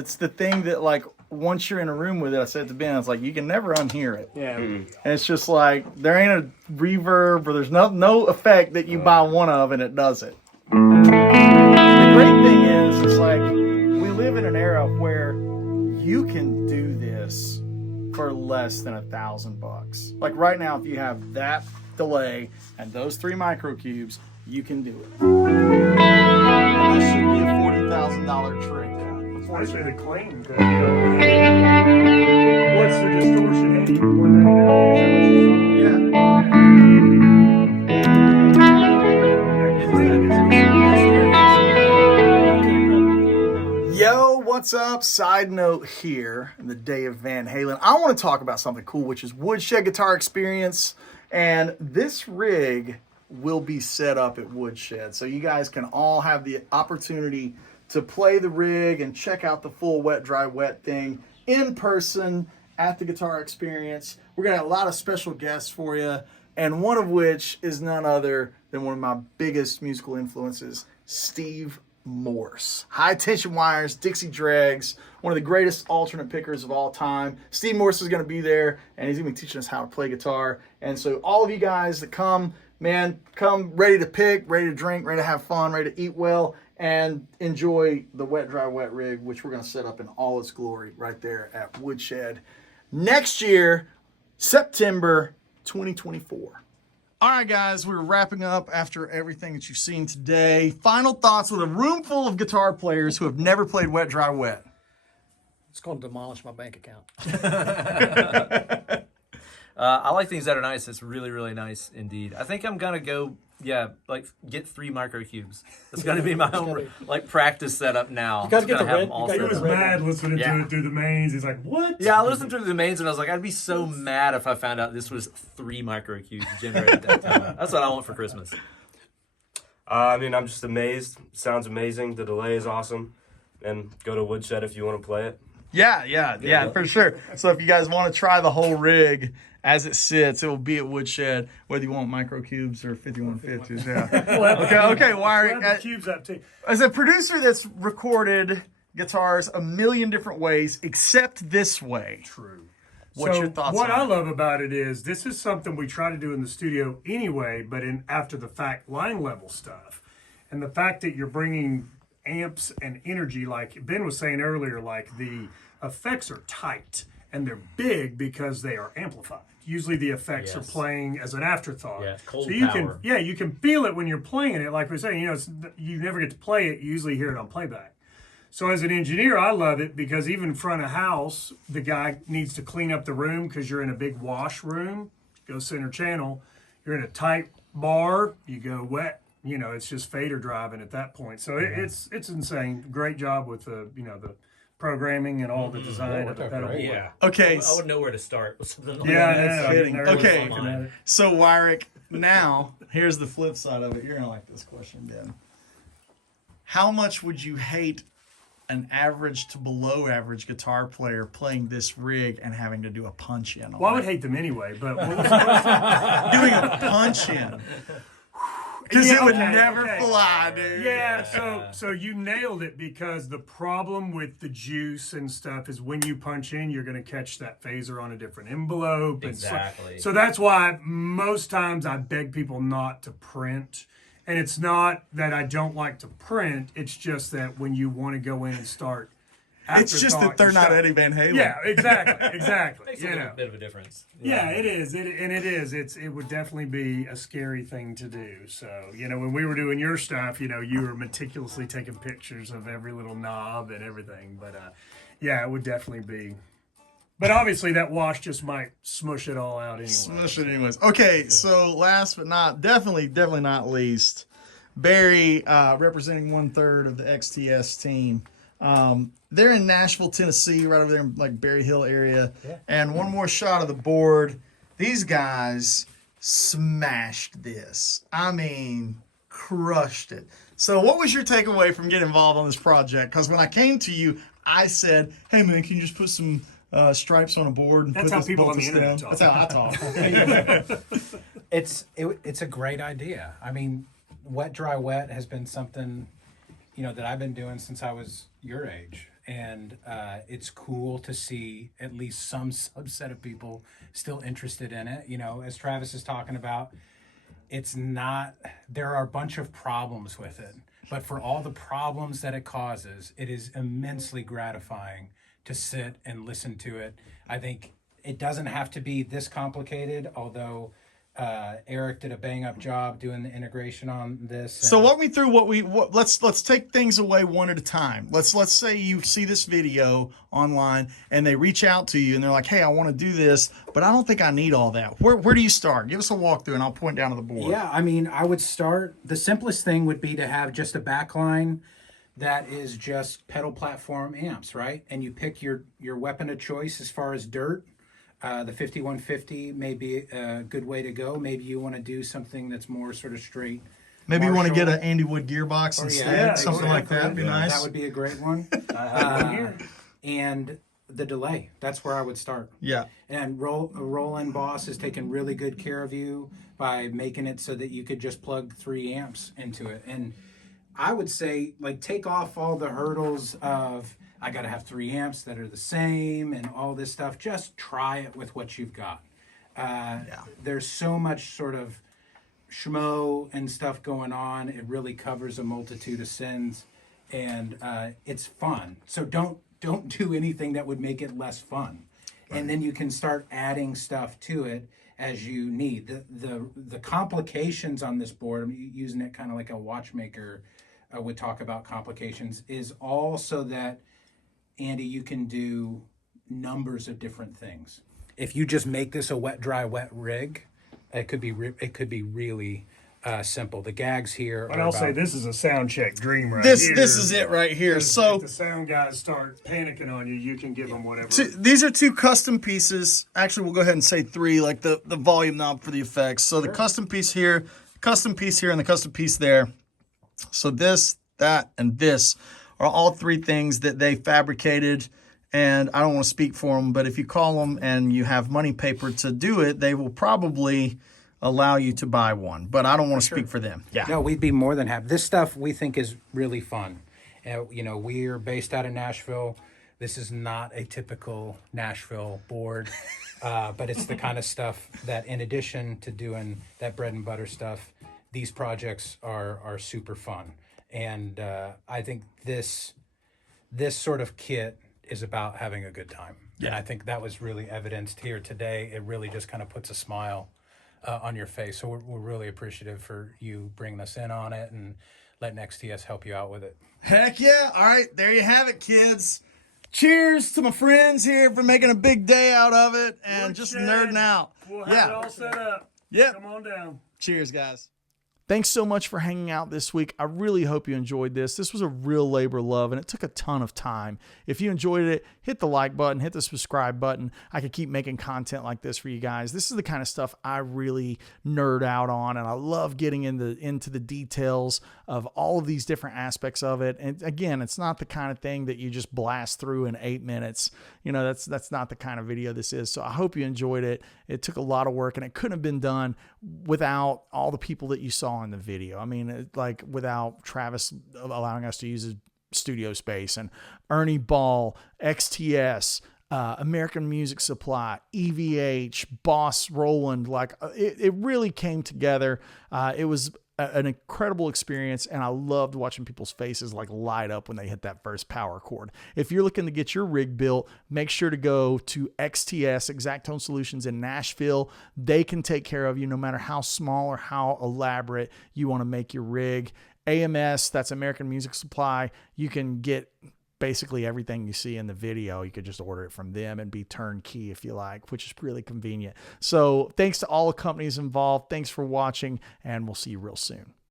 it's the thing that like once you're in a room with it, I said to Ben, it's like you can never unhear it. Yeah. And it's just like there ain't a reverb or there's no effect that you buy one of and it does it. The great thing is, it's like we live in an era where you can do this for less than $1,000. Like right now, if you have that delay and those 3 microcubes, you can do it. And that should be a $40,000 trick. Especially the clean. 'Cause, what's the distortion? 8199. Yo, what's up? Side note here in the day of Van Halen. I want to talk about something cool, which is Woodshed Guitar Experience. And this rig will be set up at Woodshed. So you guys can all have the opportunity to play the rig and check out the full wet, dry, wet thing in person at the Guitar Experience. We're going to have a lot of special guests for you. And one of which is none other than one of my biggest musical influences, Steve Morse. High tension wires, Dixie dregs, one of the greatest alternate pickers of all time. Steve Morse is going to be there, and he's going to be teaching us how to play guitar. And so all of you guys that come, man, come ready to pick, ready to drink, ready to have fun, ready to eat well, and enjoy the wet, dry, wet rig, which we're going to set up in all its glory right there at Woodshed. Next year, September 2024. All right, guys, we're wrapping up after everything that you've seen today. Final thoughts with a room full of guitar players who have never played wet, dry, wet. It's going to demolish my bank account. I like things that are nice. It's really, really nice indeed. I think I'm going to go, get 3 microcubes. That's going to be my own practice setup now. You got to get the red. He was mad listening to it through the mains. He's like, what? Yeah, I listened through the mains and I was like, I'd be so mad if I found out this was 3 microcubes generated that time. That's what I want for Christmas. I'm just amazed. Sounds amazing. The delay is awesome. And go to Woodshed if you want to play it. Yeah, for sure. So if you guys want to try the whole rig as it sits, it will be at Woodshed, whether you want microcubes or 5150s. Yeah. Okay, wiring. The cubes up too. As a producer that's recorded guitars a million different ways, except this way. True. What's your thoughts What on I it? love about it is this is something we try to do in the studio anyway, but in after the fact line level stuff. And the fact that you're bringing amps and energy, like Ben was saying earlier, like the effects are tight and they're big because they are amplified. Usually the effects are playing as an afterthought. Yeah, cold so you power. you can feel it when you're playing it. Like we're saying, you never get to play it. You usually hear it on playback. So as an engineer, I love it because even front of house, the guy needs to clean up the room because you're in a big wash room. Go center channel. You're in a tight bar. You go wet. It's just fader driving at that point. So it's insane. Great job with the programming and all the design of the pedal. Yeah. Okay. I wouldn't know where to start with something like Yeah, that. Okay. So, Wyrick, now, here's the flip side of it. You're going to like this question, Ben. How much would you hate an average to below average guitar player playing this rig and having to do a punch in? Well, I would hate them anyway, but what was the question? doing a punch in. Because it would never fly, dude. Yeah, so you nailed it because the problem with the juice and stuff is when you punch in, you're going to catch that phaser on a different envelope. Exactly. So that's why most times I beg people not to print. And it's not that I don't like to print. It's just that when you want to go in and start It's just that they're not Eddie Van Halen. Yeah, exactly. Makes a little bit of a difference. Yeah, it is. It would definitely be a scary thing to do. So, when we were doing your stuff, you were meticulously taking pictures of every little knob and everything. But, it would definitely be. But obviously that wash just might smush it all out anyway. Smush it anyways. Okay, so last but definitely not least, Barry, representing 1/3 of the XTS team. They're in Nashville, Tennessee, right over there in Berry Hill area. Yeah. And one more shot of the board. These guys smashed this. I mean, crushed it. So what was your takeaway from getting involved on this project? Because when I came to you, I said, hey, man, can you just put some stripes on a board and That's put how this people on the down? internet talk. That's how I talk. It's a great idea. I mean, wet, dry, wet has been something, that I've been doing since I was your age. And it's cool to see at least some subset of people still interested in it. You know, as Travis is talking about, it's not, there are a bunch of problems with it, but for all the problems that it causes, it is immensely gratifying to sit and listen to it. I think it doesn't have to be this complicated, although Eric did a bang up job doing the integration on this. So walk me through let's take things away one at a time. Let's say you see this video online and they reach out to you and they're like, hey, I want to do this, but I don't think I need all that. Where do you start? Give us a walkthrough and I'll point down to the board. Yeah, I mean, I would start, the simplest thing would be to have just a backline that is just pedal platform amps, right? And you pick your weapon of choice as far as dirt. The 5150 may be a good way to go. Maybe you want to do something that's more sort of straight. Maybe you want to Marshall. get an Andy Wood gearbox instead, something like that. Would be nice. That would be a great one. I have one here. And the delay, that's where I would start. Yeah. And Roland Boss has taken really good care of you by making it so that you could just plug 3 amps into it. And I would say, like, take off all the hurdles of, I got to have 3 amps that are the same and all this stuff. Just try it with what you've got. There's so much sort of schmo and stuff going on. It really covers a multitude of sins, and it's fun. So don't do anything that would make it less fun. Right. And then you can start adding stuff to it as you need. The complications on this board, I'm using it kind of like a watchmaker would talk about complications, is all so that, Andy, you can do numbers of different things. If you just make this a wet, dry, wet rig, it could be really simple. The gags here. But I'll say this is a sound check dream right This here. is it right here. So if the sound guys start panicking on you, you can give them whatever. These are 2 custom pieces. Actually, we'll go ahead and say 3, like the volume knob for the effects. So the custom piece here, and the custom piece there. So this, that, and this are all 3 things that they fabricated, and I don't want to speak for them, but if you call them and you have money paper to do it, they will probably allow you to buy one, but I don't want to speak for them. Yeah. No, we'd be more than happy. This stuff we think is really fun. You know, we're based out of Nashville. This is not a typical Nashville board, but it's the kind of stuff that, in addition to doing that bread and butter stuff, these projects are super fun. And I think this sort of kit is about having a good time. Yeah. And I think that was really evidenced here today. It really just kind of puts a smile on your face. So we're really appreciative for you bringing us in on it and letting XTS help you out with it. Heck yeah. All right, there you have it, kids. Cheers to my friends here for making a big day out of it and just nerding out. We'll have it all set up. Yeah. Come on down. Cheers, guys. Thanks so much for hanging out this week. I really hope you enjoyed this. This was a real labor of love, and it took a ton of time. If you enjoyed it, hit the like button, hit the subscribe button. I could keep making content like this for you guys. This is the kind of stuff I really nerd out on, and I love getting into the details of all of these different aspects of it. And again, it's not the kind of thing that you just blast through in 8 minutes. You know, that's not the kind of video this is. So I hope you enjoyed it. It took a lot of work, and it couldn't have been done without all the people that you saw in the video. I mean, like without Travis allowing us to use his studio space, and Ernie Ball, XTS, American Music Supply, EVH, Boss Roland. Like it really came together. It was an incredible experience, and I loved watching people's faces like light up when they hit that first power chord. If you're looking to get your rig built, make sure to go to XTS, Exact Tone Solutions in Nashville. They can take care of you no matter how small or how elaborate you want to make your rig. AMS, that's American Music Supply. You can get basically everything you see in the video. You could just order it from them and be turnkey if you like, which is really convenient. So thanks to all the companies involved. Thanks for watching, and we'll see you real soon.